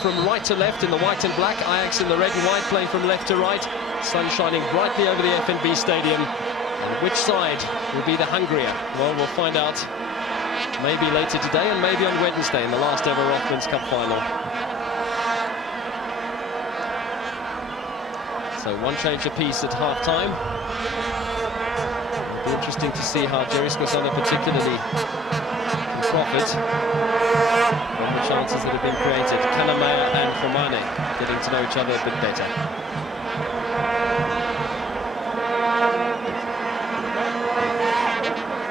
from right to left in the white and black. Ajax in the red and white playing from left to right. Sun shining brightly over the FNB Stadium. And which side will be the hungrier? Well, we'll find out maybe later today and maybe on Wednesday in the last ever Rothmans Cup final. So one change apiece at half-time. It'll be interesting to see how Jerry Skosana particularly can profit from the chances that have been created. Kanamea and Romane getting to know each other a bit better.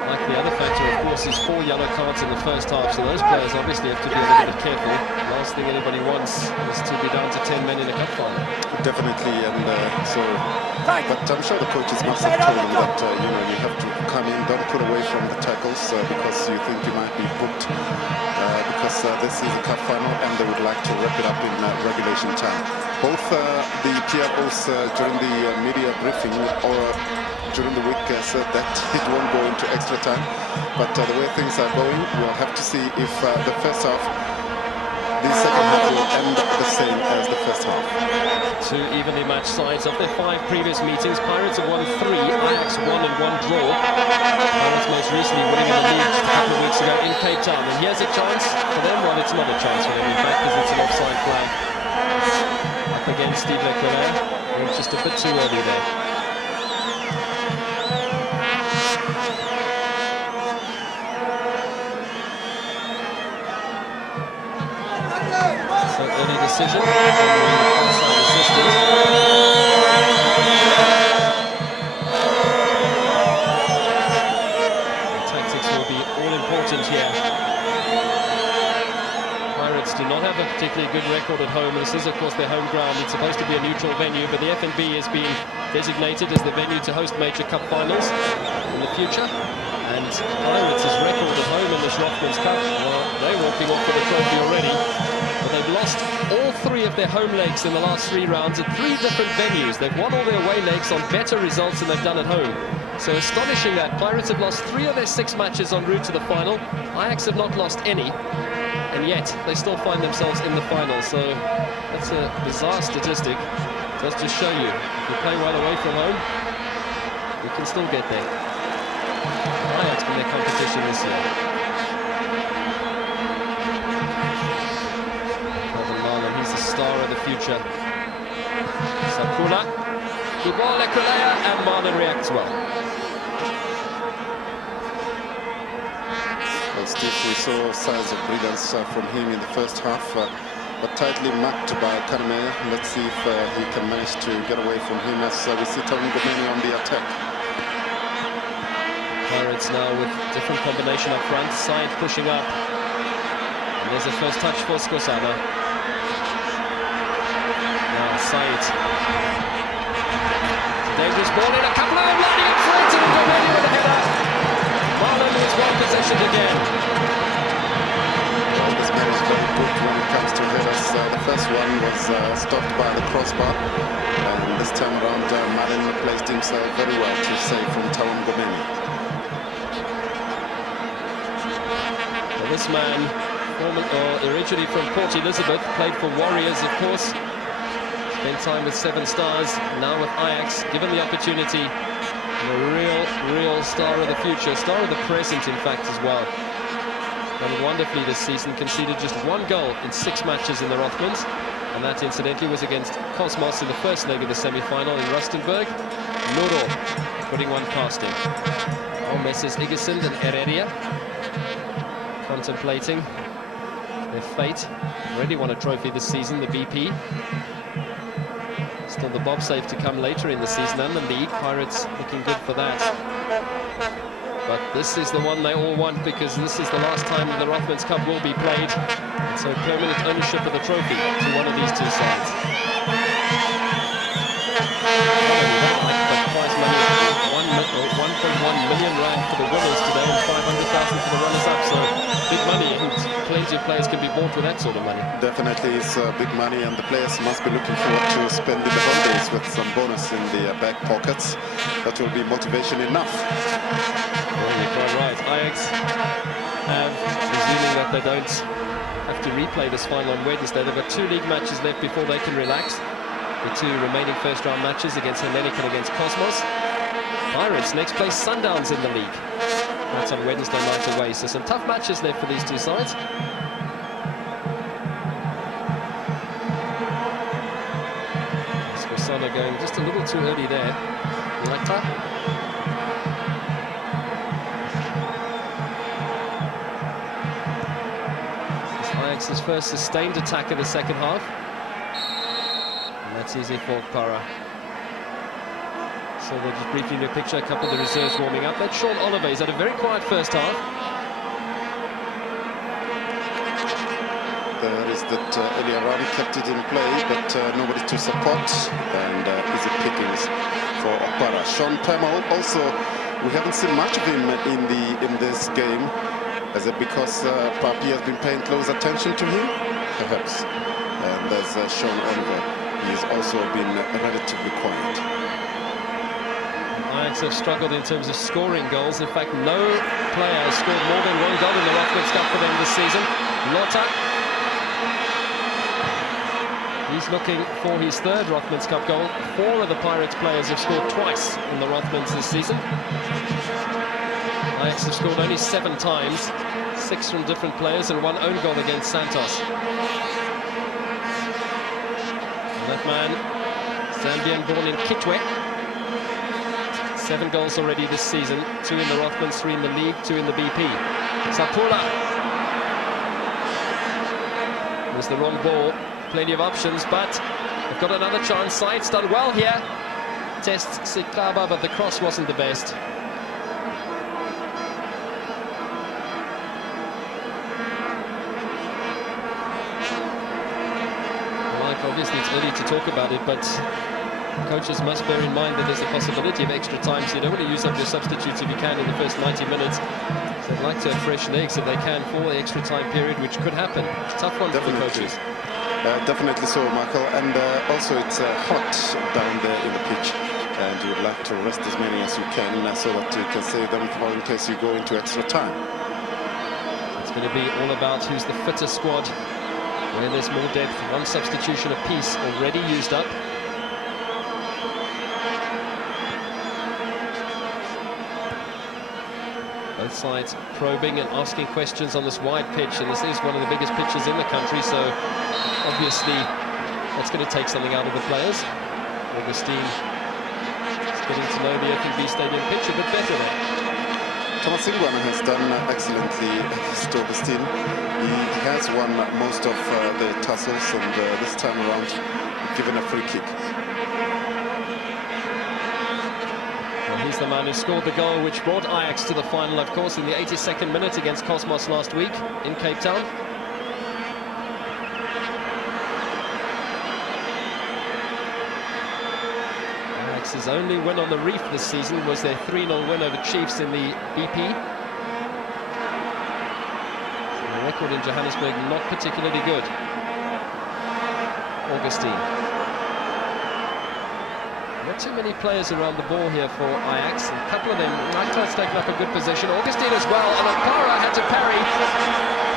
Like the other factor, of course, is 4 yellow cards in the first half, so those players obviously have to be a little bit careful. Last thing anybody wants is to be down to 10 men in a cup final. Definitely, and but I'm sure the coaches must have told them that you know, you have to come in, don't put away from the tackles because you think you might be booked because this is a cup final and they would like to wrap it up in regulation time. Both the PROs during the media briefing or during the week said that it won't go into extra time, but the way things are going, we'll have to see if the first half, the second half will end the same as the first half. Two evenly matched sides. Of their 5 previous meetings, Pirates have won 3, Ajax 1 and 1 draw. Pirates most recently winning in the league just a couple of weeks ago in Capetown. And here's a chance for them. Well, it's not a chance for them, in fact, because it's an offside flag up against Steve Leclerc. Just a bit too early there. So early decision. Here. Pirates do not have a particularly good record at home. This is, of course, their home ground. It's supposed to be a neutral venue, but the FNB has been designated as the venue to host major cup finals in the future. And Pirates' record at home in this Rothmans Cup, well, they're walking off with the trophy already. But they've lost all 3 of their home legs in the last 3 rounds at 3 different venues. They've won all their away legs on better results than they've done at home. So astonishing that Pirates have lost 3 of their 6 matches en route to the final. Ajax have not lost any, and yet they still find themselves in the final. So that's a bizarre statistic. It does just show you, if you play well away from home, you can still get there. Ajax win their competition this year. Marlon, he's the star of the future. Sakula, good ball, Lekulea, and Marlon reacts well. Steve, we saw signs of brilliance from him in the first half, but tightly marked by Kanamea. Let's see if he can manage to get away from him as we see Tony Gomeni on the attack. Pirates now with different combination up front, side pushing up. And there's a first touch for Skosana. Now side. Dangerous ball in, a couple of them lining up front, and Gomeni with a header. Marlon is well positioned again. Well, this man is very good when it comes to headers. The first one was stopped by the crossbar, and this time around Marlon placed himself very well to save from Tawam Gomeni. Well, this man, originally from Port Elizabeth, played for Warriors, of course. Spent time with 7 Stars, now with Ajax, given the opportunity. A real star of the future, star of the present, in fact, as well. Done wonderfully this season, conceded just 1 goal in 6 matches in the Rothmans, and that, incidentally, was against Cosmos in the first leg of the semi-final in Rustenburg. Noro putting one past him. Oh, Messrs. Igesund and Heredia contemplating their fate. Already won a trophy this season, the BP. Still the bobsleigh to come later in the season and the league. Pirates looking good for that. But this is the one they all want, because this is the last time the Rothmans Cup will be played. And so permanent ownership of the trophy to one of these 2 sides. Prize money of 1.1 million rand for the winners today and 500,000 for the runners-up. So big money, and plenty of players can be bought with that sort of money. Definitely, it's big money, and the players must be looking forward to spending the holidays with some bonus in their back pockets. That will be motivation enough. Well, you're quite right. Ajax have, presuming that they don't have to replay this final on Wednesday. They've got 2 league matches left before they can relax. The 2 remaining first-round matches against Hellenic and against Cosmos. Pirates next play Sundowns in the league. That's on Wednesday night away. So some tough matches left for these 2 sides. Squasana going just a little too early there. Lata. Ajax's first sustained attack of the second half. And that's easy for Para. So we'll just briefly look at a picture, a couple of the reserves warming up. That's Sean Oliver. He's had a very quiet first half. There is that Eliaram kept it in play, but nobody to support, and easy pickings for Para. Sean Pemmel also, we haven't seen much of him in this game. Is it because Papi has been paying close attention to him? Perhaps. And there's Sean Oliver. He's also been relatively quiet. Ajax have struggled in terms of scoring goals. In fact, no player has scored more than 1 goal in the Rothmans Cup for them this season. Lotta. He's looking for his 3rd Rothmans Cup goal. 4 of the Pirates players have scored twice in the Rothmans this season. Ajax have scored only 7 times, 6 from different players and 1 own goal against Santos. And that man, Zambian born in Kitwe. 7 goals already this season, 2 in the Rothmans, 3 in the league, 2 in the BP. Sapula. It was the wrong ball. Plenty of options, but they've got another chance. Side's done well here. Tests Sikaba, but the cross wasn't the best. Obviously, it's early to talk about it, but coaches must bear in mind that there's a possibility of extra time, so you don't want to use up your substitutes if you can in the first 90 minutes. So they'd like to have fresh legs if they can for the extra time period, which could happen. Tough one for the coaches. Definitely so, Michael. And also it's hot down there in the pitch, and you would like to rest as many as you can so that you can save them for in case you go into extra time. It's going to be all about who's the fitter squad, where there's more depth. 1 substitution apiece already used up. Both sides probing and asking questions on this wide pitch, and this is one of the biggest pitches in the country, so obviously that's going to take something out of the players. Augustine is getting to know the F&B Stadium pitch a bit better there. Thomas Ingwana has done excellently against Augustine. He has won most of the tussles, and this time around given a free kick. Well, he's the man who scored the goal which brought Ajax to the final, of course, in the 82nd minute against Cosmos last week in Capetown. His only win on the Reef this season was their 3-0 win over Chiefs in the BP. The record in Johannesburg not particularly good. Augustine. Not too many players around the ball here for Ajax. A couple of them, Lacta's taken up a good position. Augustine as well, and Akara had to parry.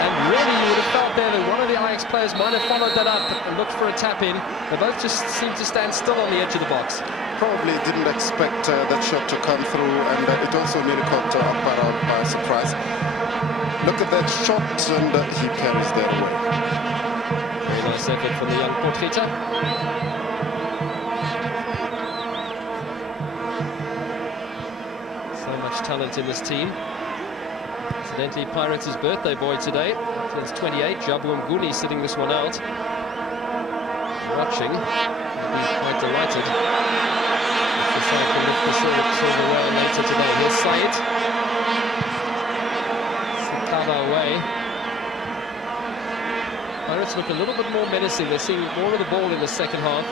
And really, you would have felt there that one of the Ajax players might have followed that up and looked for a tap-in. They both just seemed to stand still on the edge of the box. Probably didn't expect that shot to come through, and it also really caught Akara by surprise. Look at that shot, and he carries that away. Very nice effort from the young Portgieter. So much talent in this team. Incidentally, Pirates' birthday boy today. Turns 28. Jabu Mguni sitting this one out. Watching. He'll be quite delighted. If the side can lift the silverware later today. Here's Said. Sikava away. Pirates look a little bit more menacing. They're seeing more of the ball in the second half.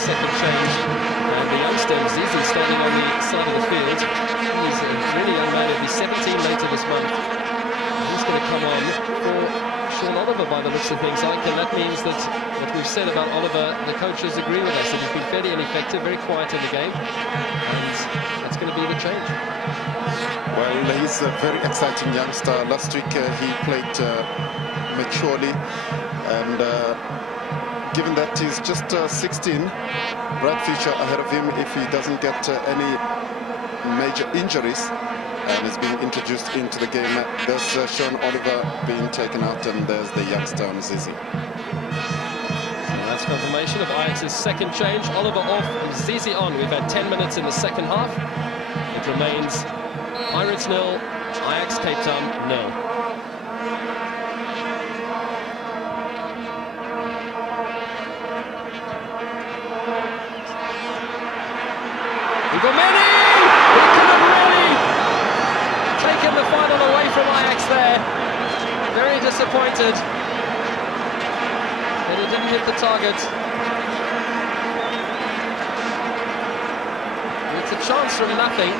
Second change, and the youngster is easily standing on the side of the field. He's a really young man, he'll be 17 later this month. He's going to come on for Sean Oliver by the looks of things, Ike, and that means that what we've said about Oliver, the coaches agree with us, that he's been fairly ineffective, very quiet in the game, and that's going to be the change. Well, he's a very exciting youngster. Last week he played maturely, and given that he's just 16, bright future ahead of him if he doesn't get any major injuries, and is being introduced into the game. There's Sean Oliver being taken out, and there's the youngster Zizi. So that's confirmation of Ajax's second change. Oliver off and Zizi on. We've had 10 minutes in the second half. It remains Pirates 0, Ajax Cape Town 0. Many! He could have really taken the final away from Ajax there. Very disappointed that he didn't hit the target. It's a chance from nothing.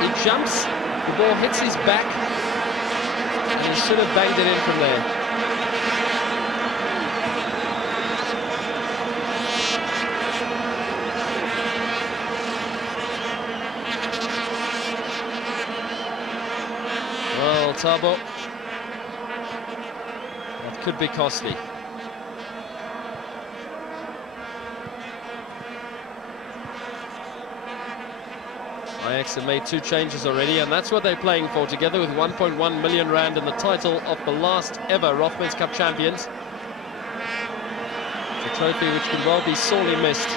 He jumps, the ball hits his back, and he should have banged it in from there. Tabo. That could be costly. Ajax have made 2 changes already, and that's what they're playing for, together with 1.1 million rand and the title of the last ever Rothmans Cup champions. It's a trophy which can well be sorely missed.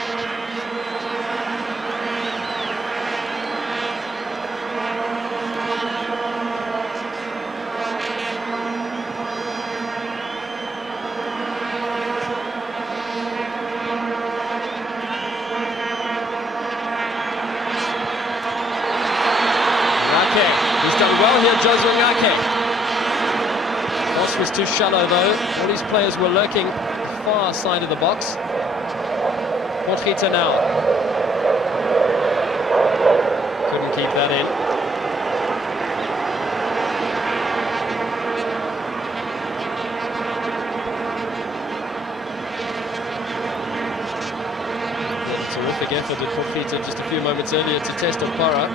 Boss was too shallow though. All these players were lurking far side of the box. Potgieter now. Couldn't keep that in. Terrific effort at Potgieter just a few moments earlier to test Opara.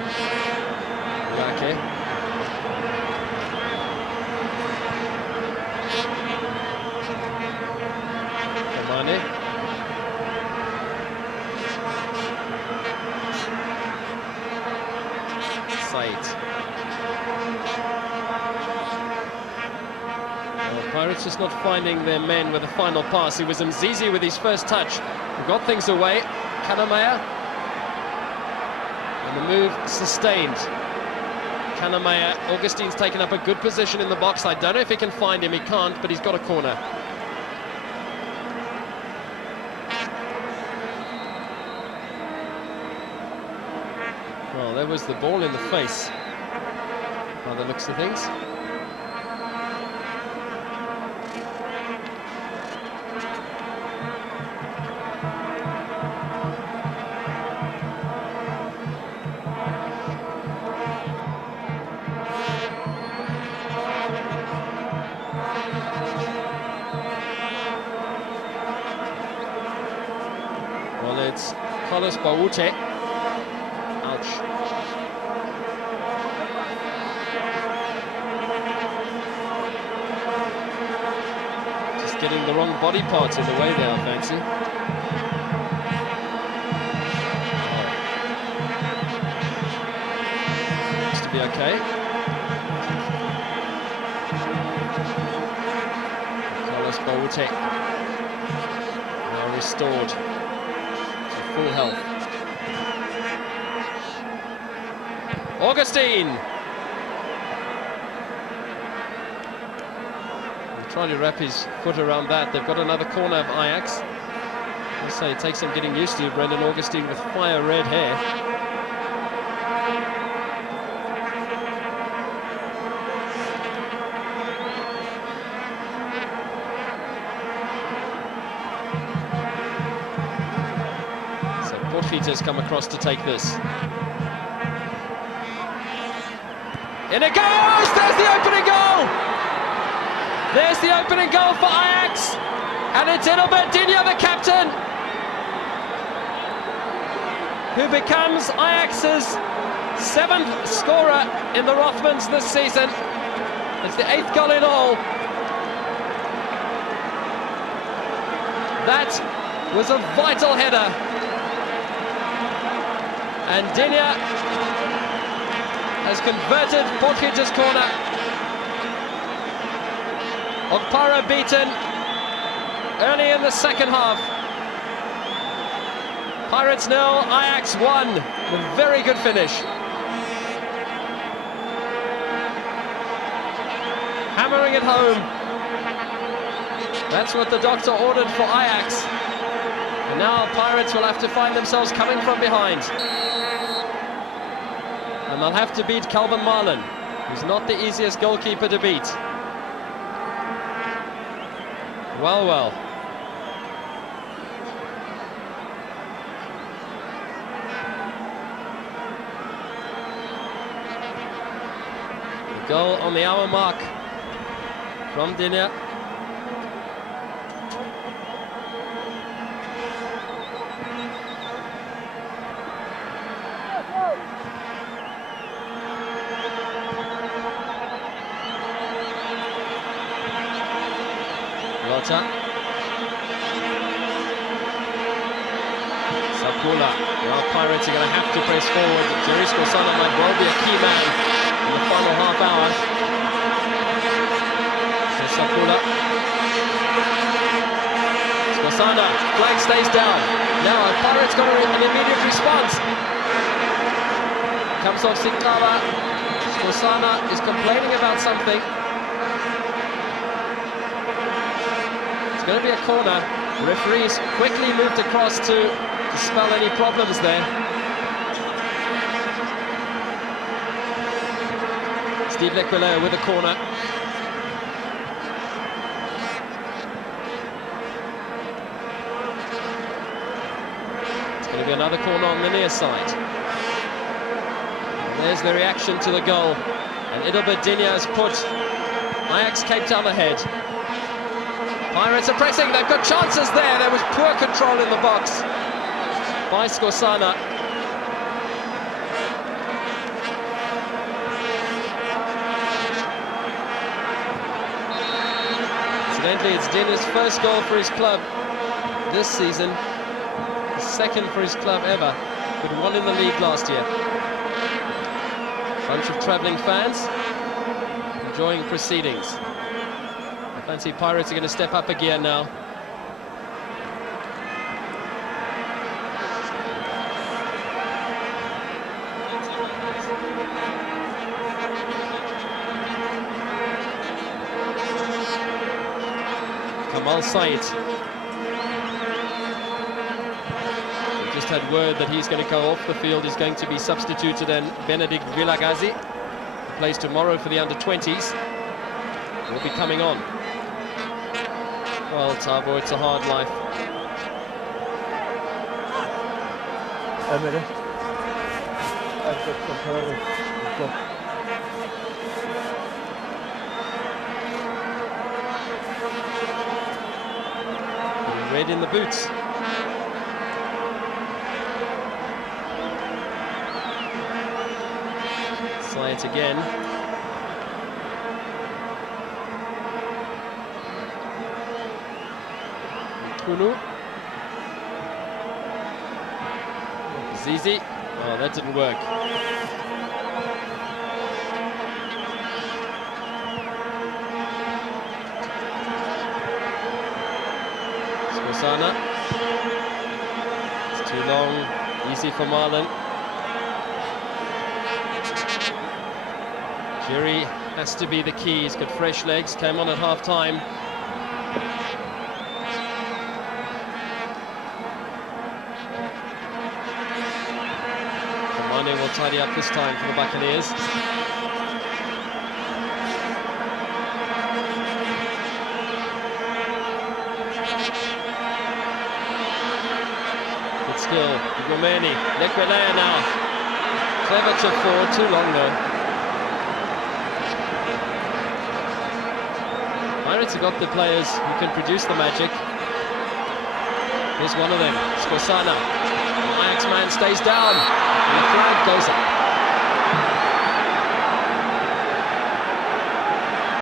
Lake. Pirates just not finding their men with the final pass. It was Mzizi with his first touch who got things away. Kanamaya, and the move sustained. Kanamaya, Augustine's taken up a good position in the box. I don't know if he can find him. He can't, but he's got a corner. Well, there was the ball in the face by the looks of things. Well, it's Carlos Baute. Ouch. Just getting the wrong body parts in the way there, Fancy. Looks to be okay. Carlos Baute. Now restored to full health. Augustine! He's trying to wrap his foot around that. They've got another corner of Ajax. I say it takes some getting used to. Brendan Augustine with fire red hair. So Potgieter's come across to take this. In it goes! There's the opening goal! There's the opening goal for Ajax, and it's Adelbert Digne, the captain, who becomes Ajax's 7th scorer in the Rothmans this season. It's the 8th goal in all. That was a vital header, and Digne has converted Portugue's corner. Okpara beaten early in the second half. Pirates 0, Ajax 1. A very good finish. Hammering it home. That's what the doctor ordered for Ajax. And now Pirates will have to find themselves coming from behind. And they'll have to beat Calvin Marlin, who's not the easiest goalkeeper to beat. Well, well. The goal on the hour mark from Digne. Sapula. Now Pirates are going to have to press forward. Jerry Skosana might well be a key man in the final half hour. So Sapula. Skosana, flag stays down. Now Pirates got an immediate response. Comes off Sikala. Skosana is complaining about something. It's going to be a corner. Referees quickly moved across to dispel any problems there. Steve Lequilea with a corner. It's going to be another corner on the near side. And there's the reaction to the goal. And Adelbert Digne has put Ajax Capetown ahead. Pirates are pressing, they've got chances there. There was poor control in the box by Skosana. Incidentally, it's Digne's first goal for his club this season, the second for his club ever, but one in the league last year. Bunch of travelling fans enjoying proceedings. I fancy Pirates are going to step up a gear now. Kamal Said. We've just had word that he's going to go off the field. He's going to be substituted, and Benedict Vilagazi, who plays tomorrow for the under-20s, will be coming on. Well, Tabo, it's a hard life. Red in the boots. Say it again. Kunu. Zizi. Oh, that didn't work. Skosana. It's too long. Easy for Marlin. Jerry has to be the key. He's got fresh legs. Came on at half-time. Will tidy up this time for the Buccaneers. Good skill, Gomeni, Lequilea now. Clever chip forward, too long though. Pirates have got the players who can produce the magic. Here's one of them, Scorsana. The Ajax man stays down, and the flag goes up.